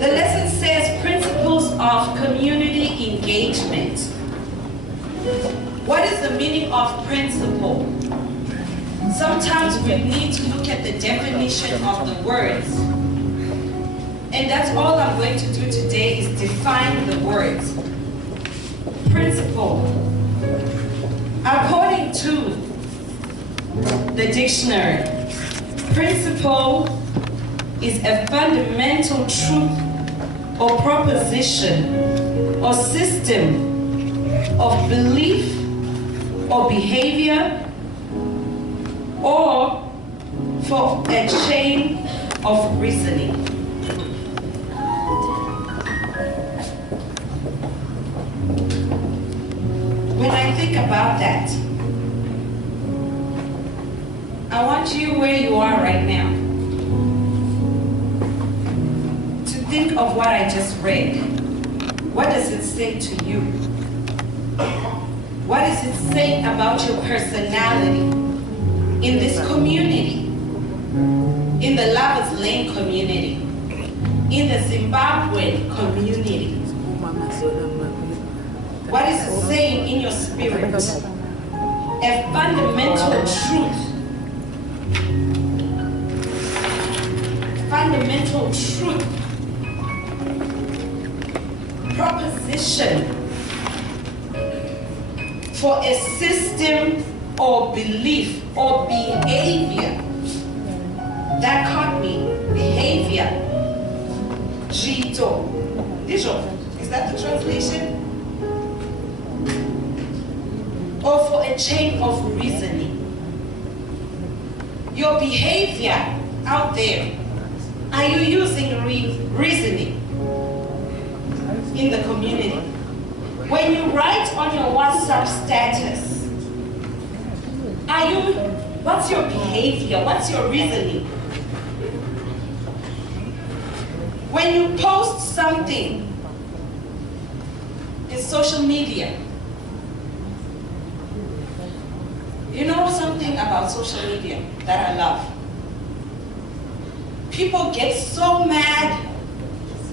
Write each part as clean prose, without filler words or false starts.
The lesson says principles of community engagement. What is the meaning of principle? Sometimes we need to look at the definition of the words. And that's all I'm going to do today is define the words. Principle. According to the dictionary, principle is a fundamental truth or proposition or system of belief or behavior or for a chain of reasoning. When I think about that, I want you where you are right now to think of what I just read. What does it say to you? What does it say about your personality in this community? In the Lovers Lane community? In the Zimbabwean community? What is it saying in your spirit? A fundamental truth. Fundamental truth. Proposition for a system or belief or behavior. That caught me. Behavior. Jito. Is that the translation? Or for a chain of reasoning. Your behavior out there, are you using reasoning in the community? When you write on your WhatsApp status, what's your behavior? What's your reasoning? When you post something in social media, you know something about social media that I love? People get so mad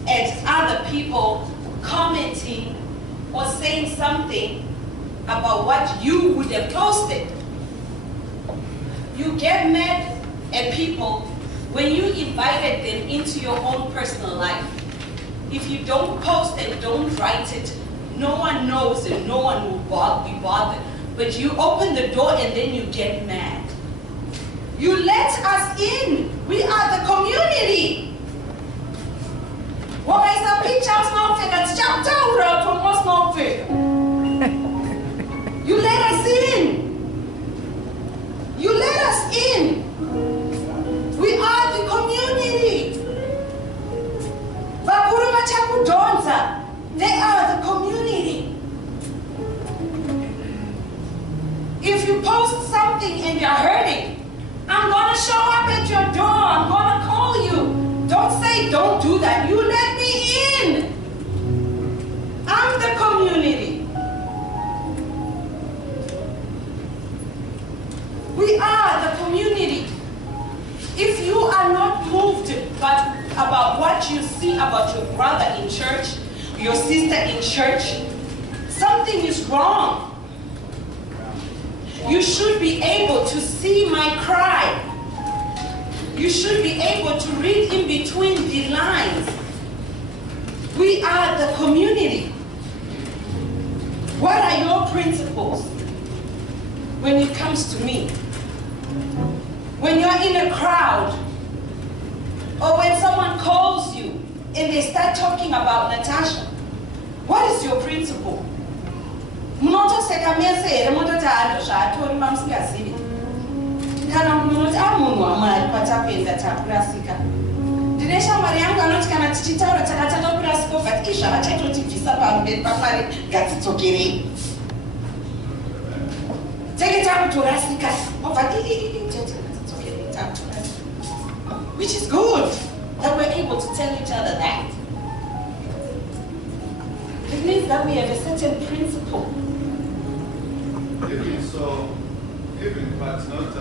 at other people commenting or saying something about what you would have posted. You get mad at people when you invited them into your own personal life. If you don't post and don't write it, no one knows and no one will be bothered. But you open the door and then you get mad. You let us in. We are the community. You let us in. You let us in. We are the community. They are the community. If you post something and you're hurting, I'm going to show up at your door. I'm going to call you. Don't say, don't do that. You let me in. I'm the community. We are the community. If you are not moved about what you see about your brother in church, your sister in church, something is wrong. You should be able to see my cry. You should be able to read in between the lines. We are the community. What are your principles when it comes to me? When you're in a crowd, or when someone calls you and they start talking about Natasha, what is your principle? Which is good that we're able to tell each other that. It means that we have a certain principle. Even so, even but not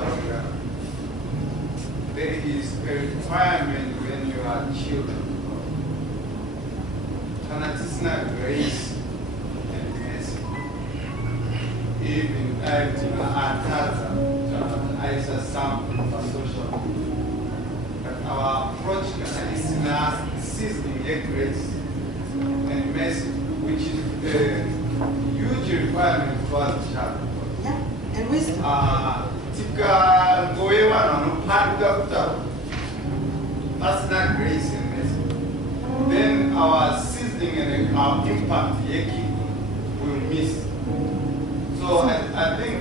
there is a requirement when you are children. personal grace and mercy. Even Natasha, I saw some for social media. But our approach is now seizing your grace and mercy, which is the huge requirement for the child. Yeah, and wisdom. Tika goewa no panda personal grace and mercy. Then our seasoning and our impact will miss. So I think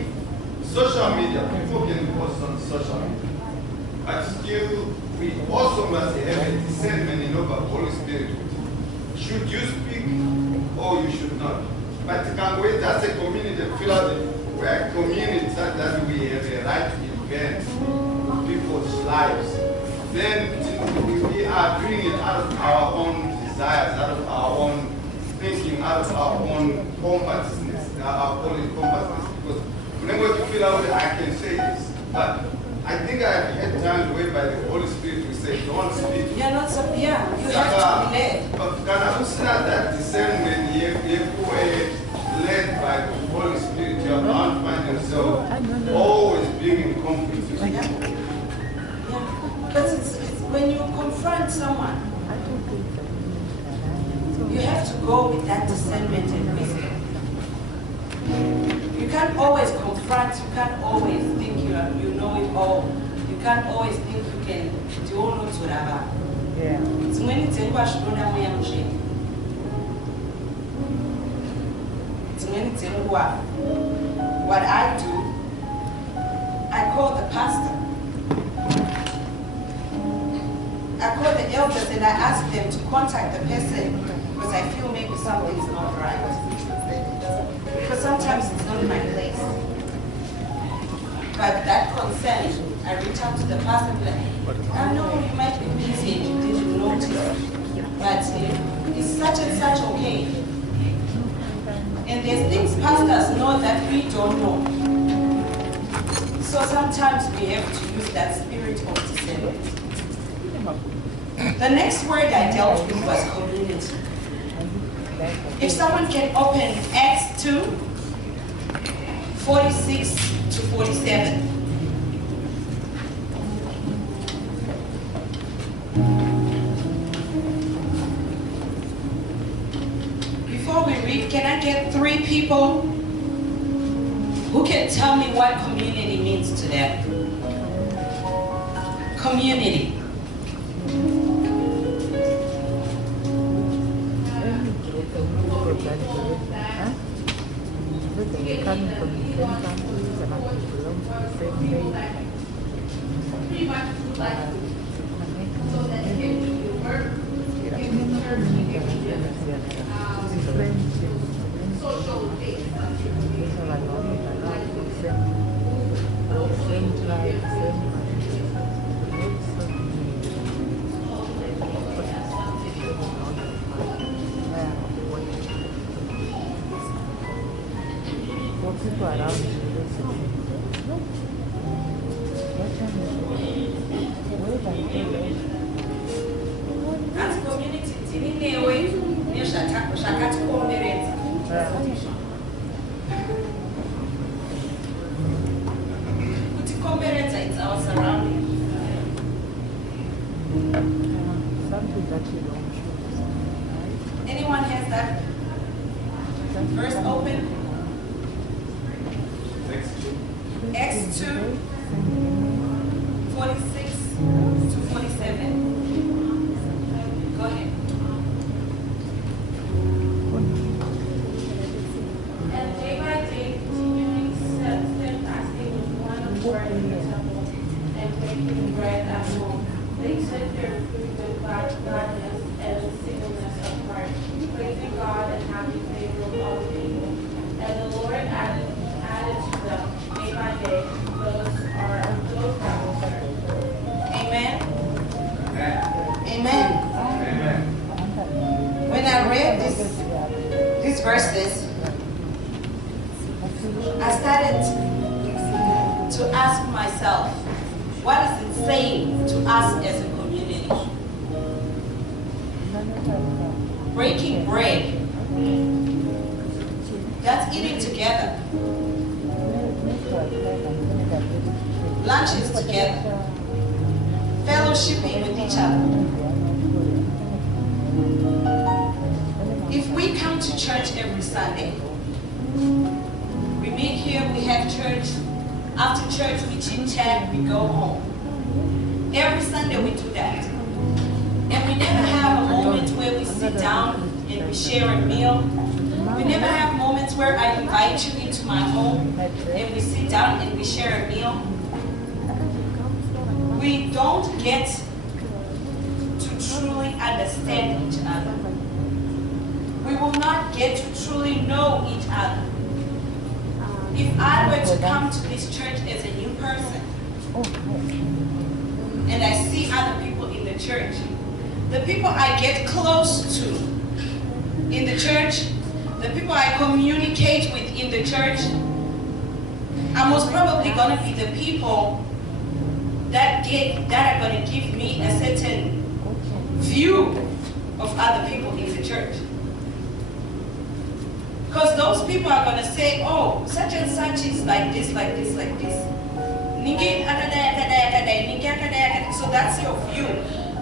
social media, people can post on social media, but still we also must have a discernment in over Holy Spirit. Should you speak or you should not? But you can wait, that's a community philosophy. We are a community that we have a right to invent people's lives. Then we are doing it out of our own desires, out of our own thinking, out of our own compassedness, our own compassedness. Because whenever you feel out, I can say this, but I think I've had times whereby the Holy Spirit will say, don't speak. You're not so, yeah, you have to be led. But can I say that discernment, if you were led by the Holy Spirit, you are bound to find yourself always being in conflict with Yeah. people. Yeah. Because it's when you confront someone, you have to go with that discernment and wisdom. You can't always confront, you can't always think you know it all. You can't always think you can do all of whatever. Yeah. It's when it's in what I do, I call the pastor. I call the elders and I ask them to contact the person because I feel maybe something's not right. Because sometimes it's not my place. But that concern, I reach out to the pastor and be like, I know you might be busy and you didn't notice, but it's such and such okay. And there's things pastors know that we don't know. So sometimes we have to use that spirit of discernment. The next word I dealt with was community. If someone can open Acts 2, 46 to 47. Before we read, can I get 3 people who can tell me what community means to them? Community. Pretty much like so that if you work, if you social base. People around As community, tininewe, shakati kuombereza. Kutikomberedza, it's our surrounding. something that you don't choose. Anyone has that verse open? Acts 2, 46 to 47. Go ahead. And day by day, continuing steadfastly with one accord in the temple, and breaking bread at home, they set their food with gladness and singleness of heart, praising God and having favor with all the people. And the Lord added to them day by day those that will serve. Amen. Amen. Amen. Amen. When I read these verses, I started to ask myself, what is it saying to us as a community? Breaking bread. That's eating together. Lunches together. Fellowshipping with each other. If we come to church every Sunday, we meet here, we have church. After church, we chit-chat, we go home. Every Sunday we do that. And we never have a moment where we sit down and we share a meal. We never have moments where I invite you into my home and we sit down and we share a meal. We don't get to truly understand each other. We will not get to truly know each other. If I were to come to this church as a new person, and I see other people in the church, the people I get close to in the church, the people I communicate with in the church, are most probably going to be the people that are going to give me a certain view of other people in the church. Because those people are going to say, oh, such and such is like this, like this, like this. So that's your view.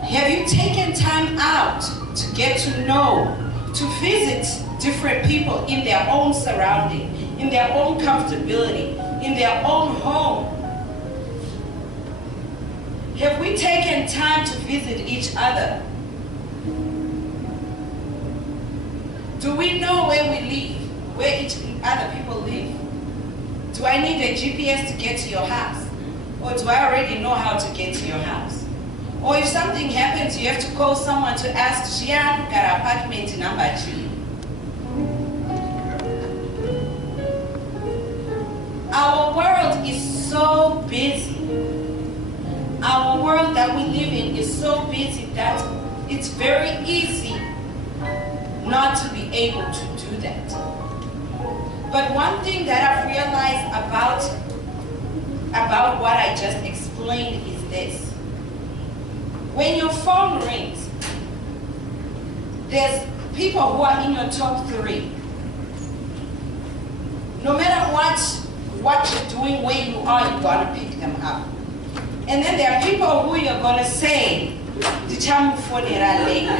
Have you taken time out to get to know, to visit different people in their own surrounding, in their own comfortability, in their own home? Have we taken time to visit each other? Do we know where we live, where each other people live? Do I need a GPS to get to your house? Or do I already know how to get to your house? Or if something happens, you have to call someone to ask, Shian, got apartment number 3. Our world is so busy. Our world that we live in is so busy that it's very easy not to be able to do that. But one thing that I've realized about what I just explained is this. When your phone rings, there's people who are in your top 3. No matter what you're doing, where you are, you're going to pick them up. And then there are people who you're going to say, "Ndichamufonera later."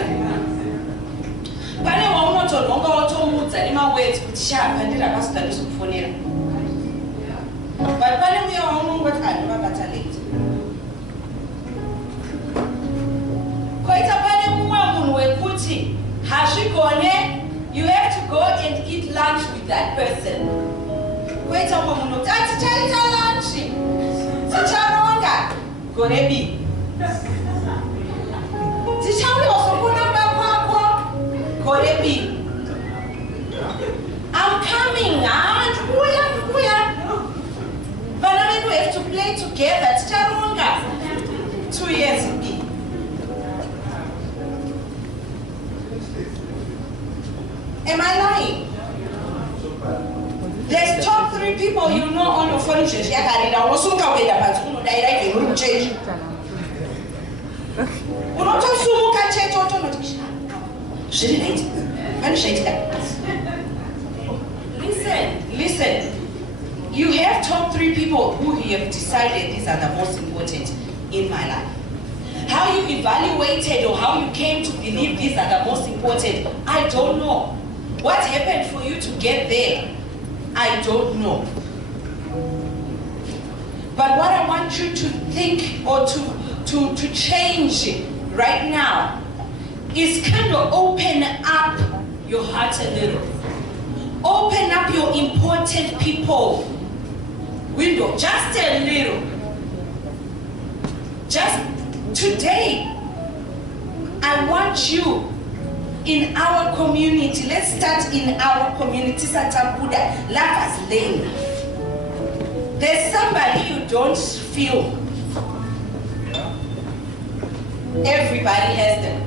Pane waunotononga wotomudza nemawedzi kuti shapa ndirakasuda ndizokufonera. But pane uya waunongoti andivabata late. Koita pane mumwe munhu wekuti hazvigone, you have to go and eat lunch with that person. Koita mumwe munhu kuti tichaita lunch, ticharonga gore B. I'm coming, but I mean, we have to play together. 2 years B. Am I lying? There's top 3 people you know on your phone. Listen. You have top 3 people who you have decided these are the most important in my life. How you evaluated or how you came to believe these are the most important, I don't know. What happened for you to get there, I don't know. But what I want you to think or to change right now is kind of open up your heart a little. Open up your important people window, just a little. Just today, I want you in our community. Let's start in our community. There's somebody you don't feel. Everybody has them.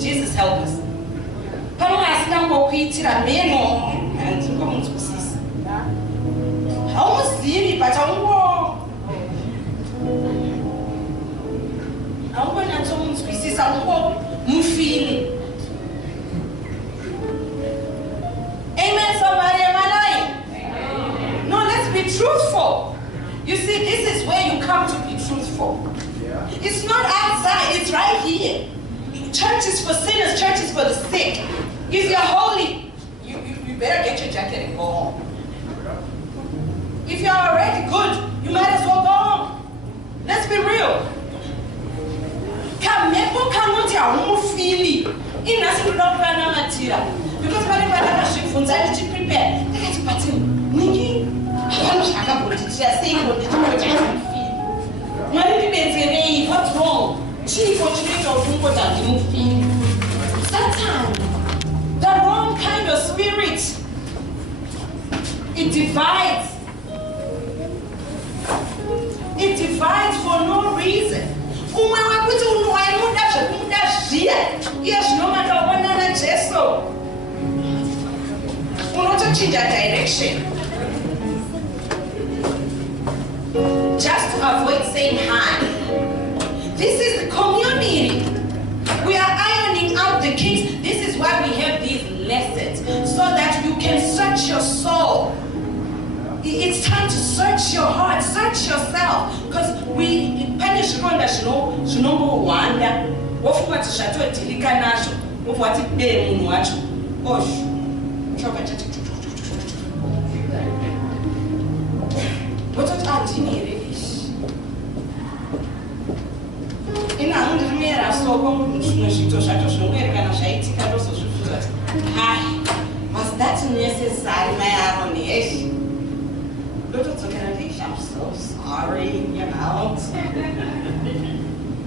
Jesus help us. truthful. Yeah. It's not outside, it's right here. Church is for sinners, church is for the sick. If you're holy, you better get your jacket and go home. If you're already good, you might as well go home. Let's be real. Because what's wrong? Sometimes the wrong kind of spirit, it divides. It divides for no reason. Yes, no matter what nana jeso. We want to change our direction. Just to avoid saying hi. This is the community. We are ironing out the kinks. This is why we have these lessons, so that you can search your soul. It's time to search your heart, search yourself, because we punish Rwanda, you know, Rwanda. What we want to shadow Tilika Nasho, what it be in watch. Oh, what are you doing? In a hundred years, so long, was that necessary, my irony? I'm so sorry, you know.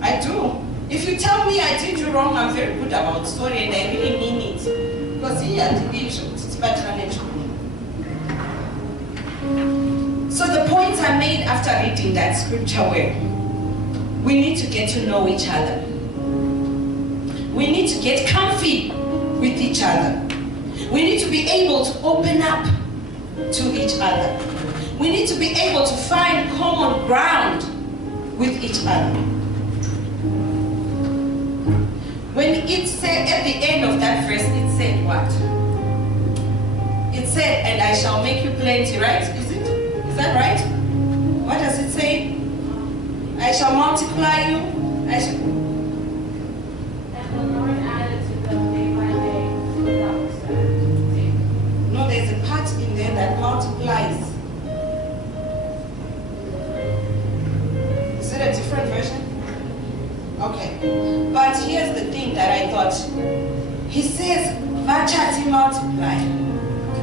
I do. If you tell me I did you wrong, I'm very good about story and I really mean it. Because he had to be it's better than it. So the points I made after reading that scripture were, we need to get to know each other. We need to get comfy with each other. We need to be able to open up to each other. We need to be able to find common ground with each other. When it said at the end of that verse, it said what? It said, and I shall make you plenty, right? Is it? Is that right? What does it say? I shall multiply you. I shall... And the Lord added to them day by day without exception. No, there's a part in there that multiplies. Is it a different version? Okay. But here's the thing that I thought. He says, vachati multiply.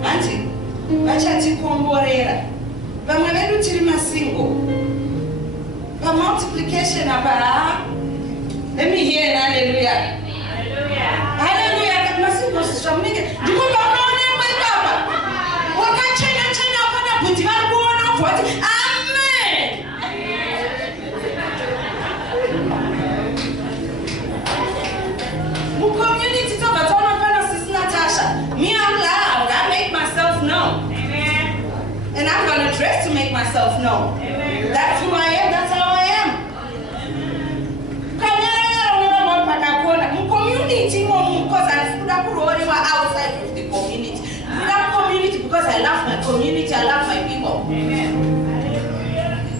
Auntie, vachati komborera. Vamwedu chirima single. The multiplication about. Let me hear it. Hallelujah. Hallelujah. Hallelujah. Masingo sister mnike. Ndiko baone mwe baba. Wakachena chena pana buti vakuona fuati. Amen. Mu community to batona pana sis Natasha. Me I'm loud. I make myself known. Amen. And I'm gonna dress to make myself known. Amen. That's who I am. That's how I am. Community, because I put up outside of the community. Put up community because I love my community, I love my people. Amen.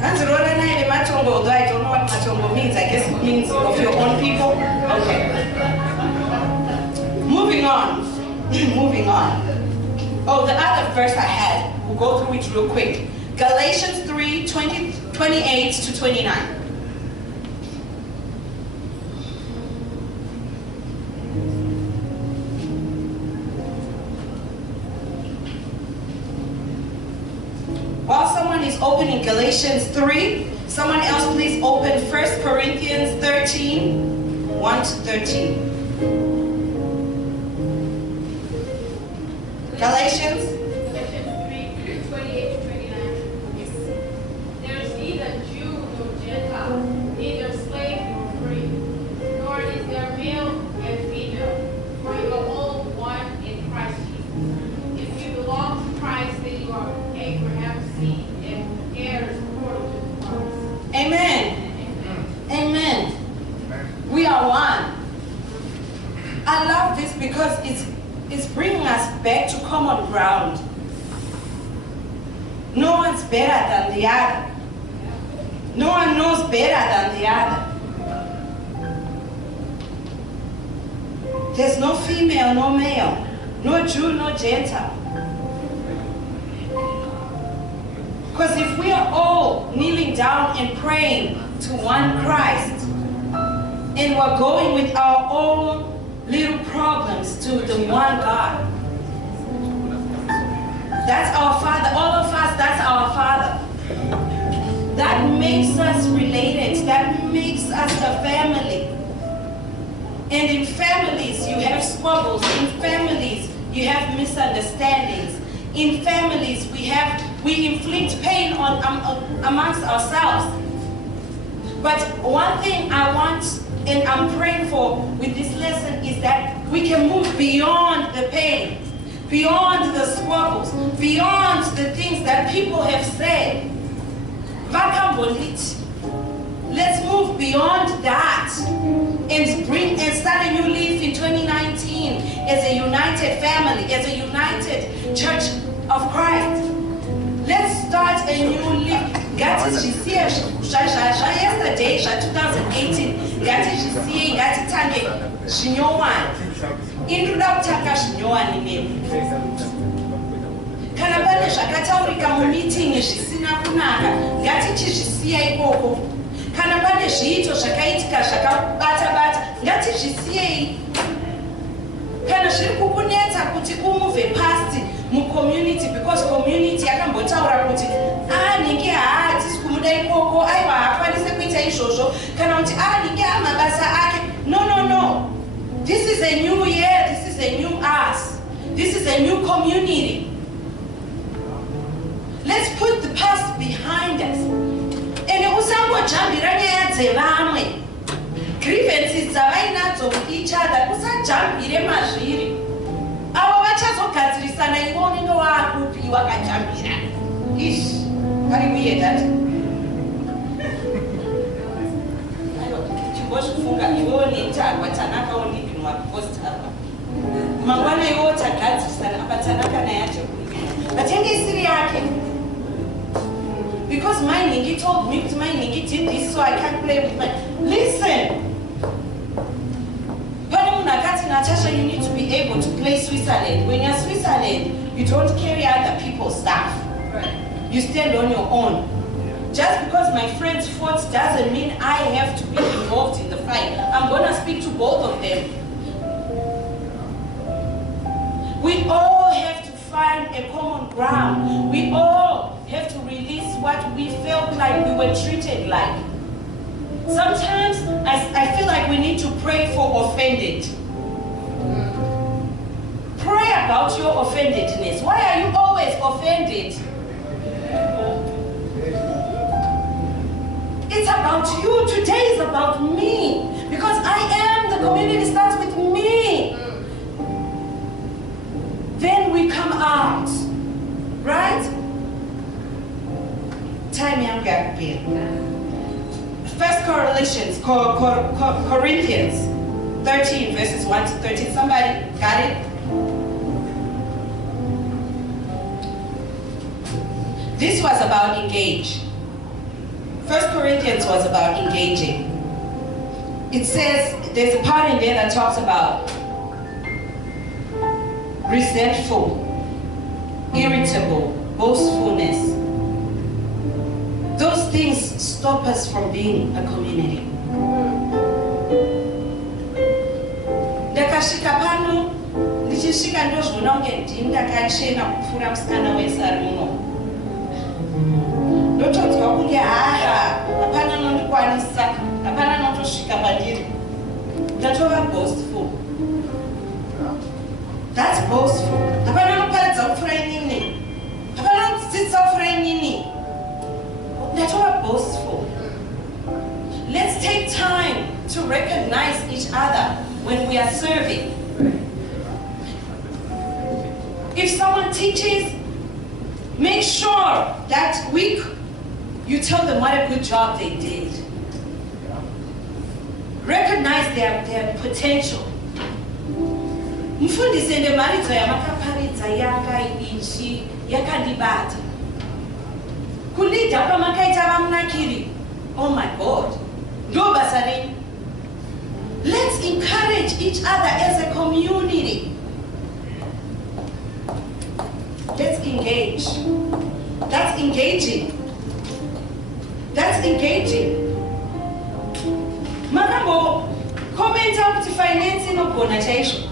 And the road and I although I don't know what machongo means, I guess it means of your own people. Okay. Moving on. Moving on. Oh, the other verse I had, we'll go through it real quick. Galatians 3:28 to 29. While someone is opening Galatians 3, someone else please open 1 Corinthians 13, 1 to 13. Galatians 3, 28 to 29. Yes. There is neither Jew nor Gentile, neither slave nor free, nor is there male and female, for you are all one in Christ Jesus. If you belong to Christ, then you are Abraham's seed and heirs according to the promise. Amen. Amen. We are one. I love this because it's bringing us back to common ground. No one's better than the other. No one knows better than the other. There's no female, no male, no Jew, no Gentile. Because if we are all kneeling down and praying to one Christ, and we're going with our own little problems to the one God, that's our Father. All of us, that's our Father. That makes us related. That makes us a family. And in families, you have squabbles. In families, you have misunderstandings. In families, we inflict pain on amongst ourselves. But one thing I want, and I'm praying for with this lesson, is that we can move beyond the pain, beyond the squabbles, beyond the things that people have said. Let's move beyond that and start a new life in 2019 as a united family, as a united church of Christ. Let's start a new life. Yesterday, 2018, kana pane zvakataurika mumeeting zvisina kunaka ngatizvisiye ikoko. Kana pane zviito zvakaitika zvakabata-bata ngatizvisiyei. Kana zviri kukunetsa kuti umove past mucommunity, because community yakambotaura kuti ninge haatisi kumuda ikoko, aiwa haakwanise kuita izvozvo, kana kuti ninge amabasa ake. No. This is a new year, this is a new us. This is a new community. Let's put the past behind us. And usangojambira nyaya dzevamwe. Grievances dzavainadzo with each other, usajambire mazviri. Avo vachazogadzirisana ivo unenge waakupi wakajambira. Ish, parikuye dati. Chingozvifunga ivo netarwa tanaka ondipinwa kupostarwa. Mangwana ivo tagadzirisana apa tanaka naye achekuipinwa. Vatenge isiri yake. Because my Ningi told me, my Ningi did this, so I can't play with my... Listen! Natasha, you need to be able to play Switzerland. When you're Switzerland, you don't carry other people's stuff. Right. You stand on your own. Just because my friends fought doesn't mean I have to be involved in the fight. I'm going to speak to both of them. We all have to find a common ground. We all have to release what we felt like we were treated like. Sometimes I feel like we need to pray for offended. Pray about your offendedness. Why are you always offended? It's about you. Today is about me. Because I am, the community starts with me. Then we come out. Right? Time young gap here. First Corinthians 13 verses 1 to 13. Somebody got it? This was about engage. 1 Corinthians was about engaging. It says, there's a part in there that talks about resentful, irritable, boastfulness. Those things stop us from being a community. Ndakashika pano, ndichishika ndozvona unge ndakachena kupfuura musikana wese ari muno. Ndotonzwa kunge hapana nondikwanisa, hapana notosvika pandiri. Ndatova boastful. That's boastful. Hapana noparidza kupfuura inini. Hapana nodzidzisa kupfuura inini. That's boastful. Let's take time to recognize each other when we are serving. If someone teaches, make sure that week you tell them what a good job they did. Recognize their potential. Mfundise ndemaridzo yamakaparidza yakandibata. Kulida pamakaita vamunakiri. Oh my God. No, Basari. Let's encourage each other as a community. Let's engage. That's engaging. That's engaging. Makambo, comment out to financing of Bonachation.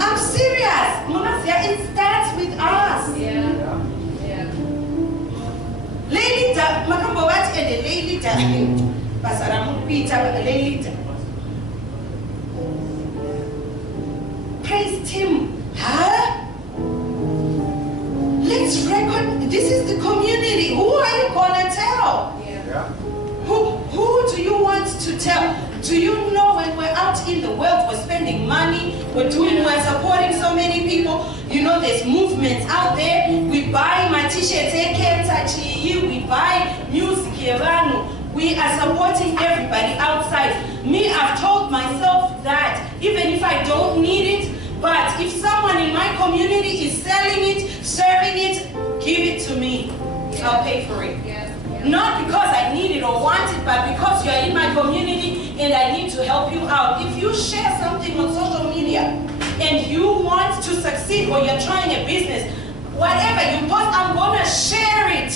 I'm serious. It starts with us. Lady, Makambo, what and the lady, Pasaramu Peter, lady. Praise him. Huh? Let's record. This is the community. Who are you gonna tell? Who do you want to tell? Do you know when we're out in the world, we're spending money, we're supporting so many people. You know, there's movements out there. We buy my t-shirts, we buy music, we are supporting everybody outside. Me, I've told myself that even if I don't need it, but if someone in my community is selling it, serving it, give it to me. I'll pay for it. Not because I need it or want it, but because you're in my community and I need to help you out. If you share something on social media and you want to succeed or you're trying a business, whatever you post, I'm gonna share it.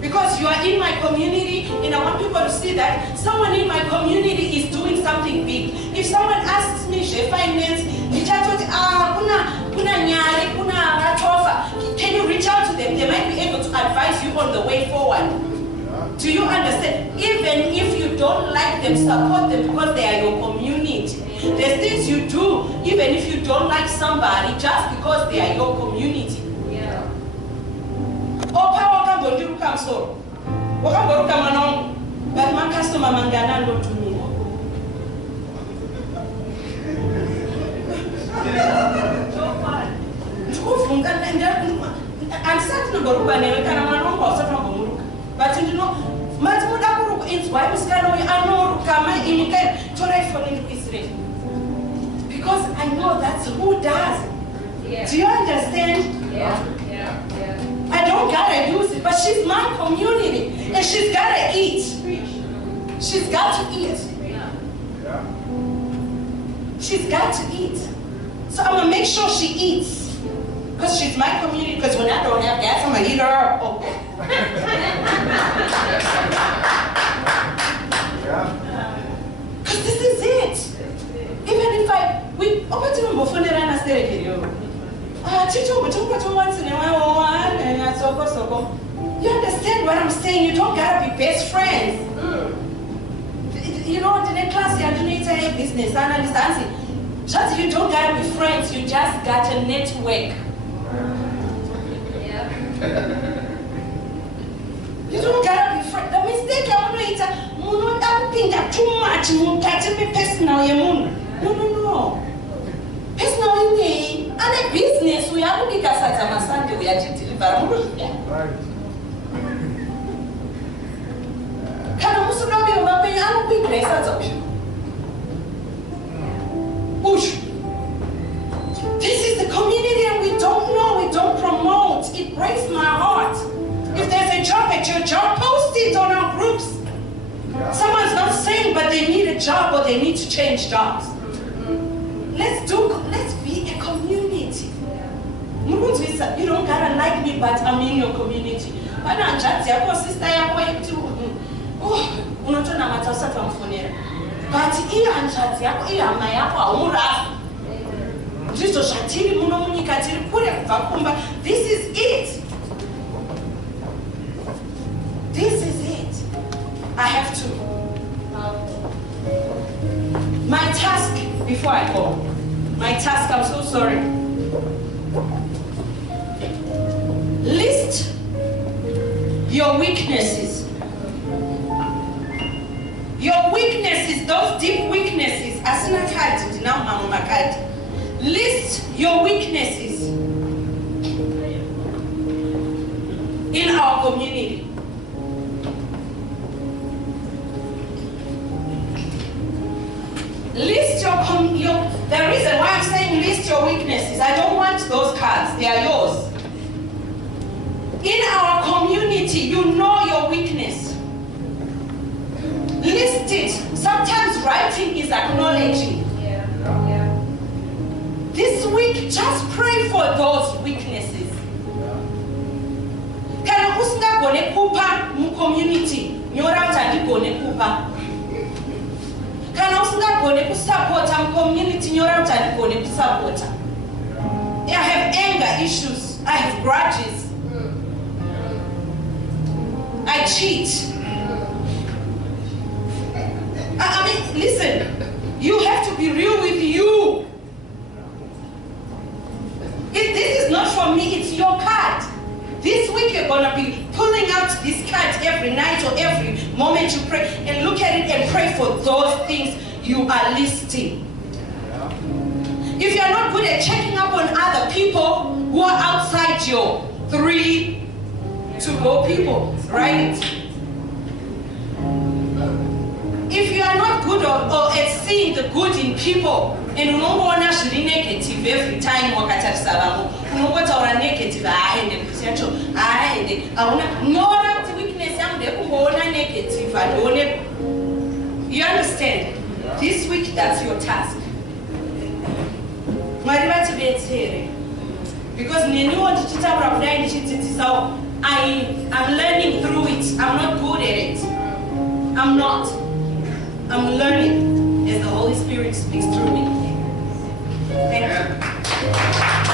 Because you are in my community and I want people to see that someone in my community is doing something big. If someone asks me, finance, can you reach out to them? They might be able to advise you on the way forward. Do you understand? Even if you don't like them, support them because they are your community. There's things you do, even if you don't like somebody, just because they are your community. But my customer mangana to me. I'm certain to go to but you know, because I know that's who does. Do you understand? I don't gotta use it, but she's my community and she's gotta eat. She's got to eat. She's got to eat. So I'm gonna make sure she eats. Because she's my community, because when I don't have gas, I'm gonna eat her. Because this is it. Even if you understand what I'm saying? You don't gotta be best friends. You know, in a class, you need to have business analysis. Just you don't gotta be friends, you just got a network. You don't gotta be friends. The mistake I'm going to think too much, personal. No. Personal and a business, we have to be Sunday, we are to deliver. This is the community and we don't know, we don't promote. It breaks my heart. If there's a job at your job, post it on our groups. Someone's not saying but they need a job or they need to change jobs. Let's be a community. You don't gotta like me, but I'm in your community. But this is it. This is it. I have to. My task before I go. My task, I'm so sorry. List your weaknesses. Your weaknesses, those deep weaknesses. List your weaknesses in our community. List the reason why I'm saying list your weaknesses. I don't want those cards, they are yours. In our community, you know your weakness. List it. Sometimes writing is acknowledging. Yeah. This week, just pray for those weaknesses. Kana usingagone kupa mu community, nyora utandikone kupa. Kana usingagone kusupporta mu community, nyora utandikone kusupporta. I have anger issues. I have grudges. I cheat. I mean, listen, you have to be real with you. This is not from me, it's your card. This week you're going to be pulling out this card every night or every moment you pray and look at it and pray for those things you are listing. If you're not good at checking up on other people who are outside your 3 to go people, right? If you are not good or at seeing the good in people, and you don't want to be negative every time you don't want to be negative, you understand? This week, that's your task. Because I'm learning through it. I'm not good at it. I'm not. I'm learning as the Holy Spirit speaks through me. Thank you.